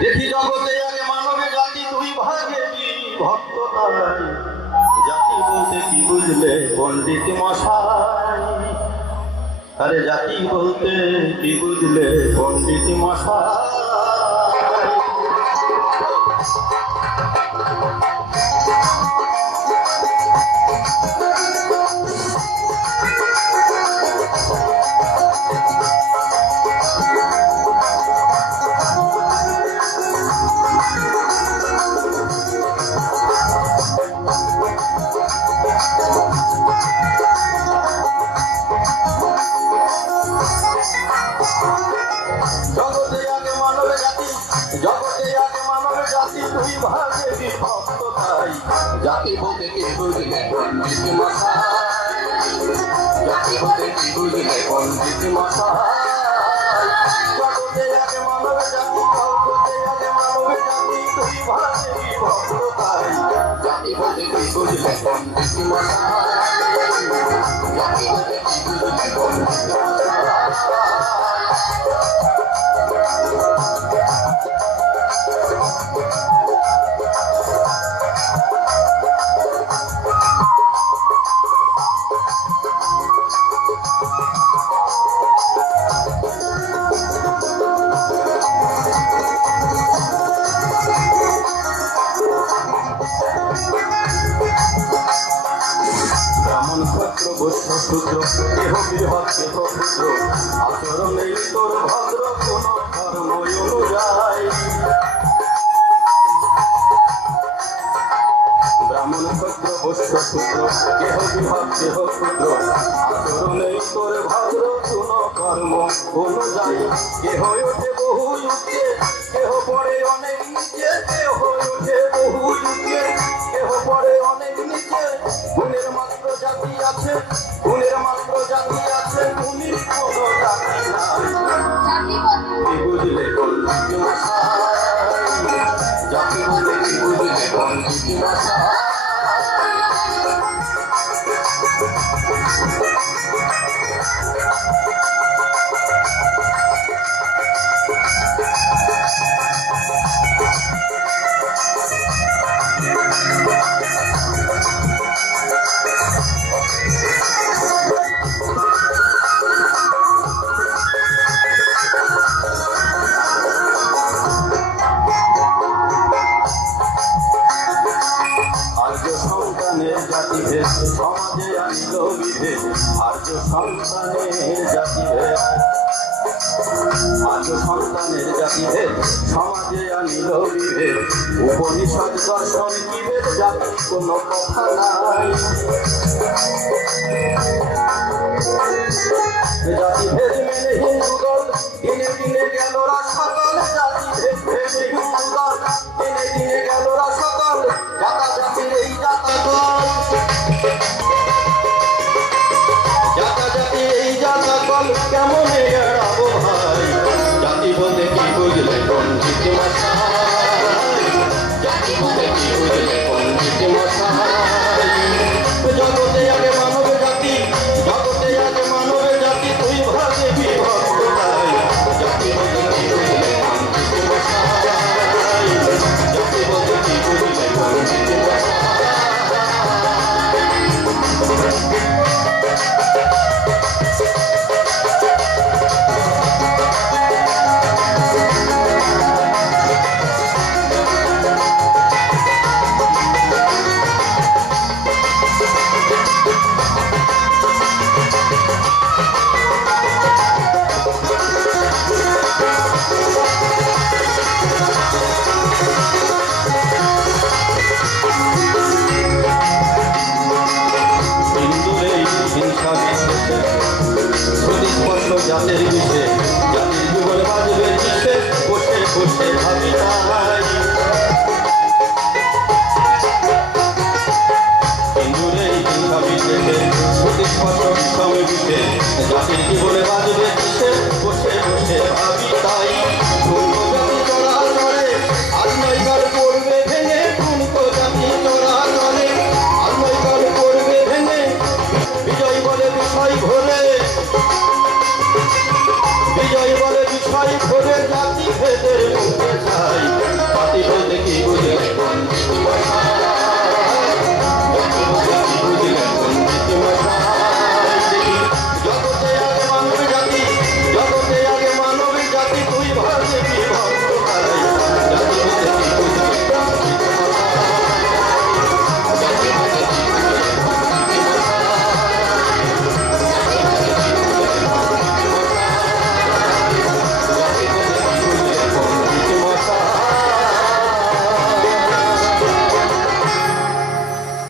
দেখি জগতে আগে মানবে জাতি দুই ভাগে বিভক্ত তাই। জাতি বলতে কি বুঝলে পণ্ডিত মশাই? আরে জাতি বলতে কি বুঝলে পণ্ডিত মশাই? দুই ভাগে বিভক্ত তাই। জাতি বলতে কি বুঝলে পণ্ডিত মশাই? জাতি বলতে কি বুঝলে পণ্ডিত মশাই? জগতে আগে মানব জাতি, জগতে আগে মানব জাতি দুই ভাগে বিভক্ত তাই। জাতি বলতে কি বুঝলে পণ্ডিত মশাই? জাতি বলতে কি বুঝলে পণ্ডিত মশাই? শূদ্র কেহ বৃহৎ কেহ ক্ষুদ্র, আচরণেই তোর ভদ্র কোন ধর্ম অনুযায়ী। ব্রাহ্মণ ক্ষত্র বৈশ্য শূদ্র কেহ বৃহৎ কেহ ক্ষুদ্র, আচরণেই তোর ভদ্র কোন কর্ম অনুযায়ী। কেহ ওঠে বহু উচ্চে, কেহ পড়ে অনেক নিচে, কেহ ওঠে বহু উচ্চে, কেহ পড়ে অনেক নিচে। গুণের মাত্র জাতি আছে, গুণের মাত্র জাতি আছে, গুণীর কোন জাতি নাই। কি বুঝলে পণ্ডিত মশাই? জাতি বলে কি বুঝলে পণ্ডিত মশাই? সমাজে আনিল বিভেদ, আর্য সন্তানের জাতিভেদ। আর্য সন্তানের জাতিভেদ সমাজে আনিল বিভেদ। উপনিষদ দর্শন কি ভেদ, জাতি কোনো কথা নাই। জাতিভেদ মেনে হিন্দু দল দিনে দিনে গেল রাখাল।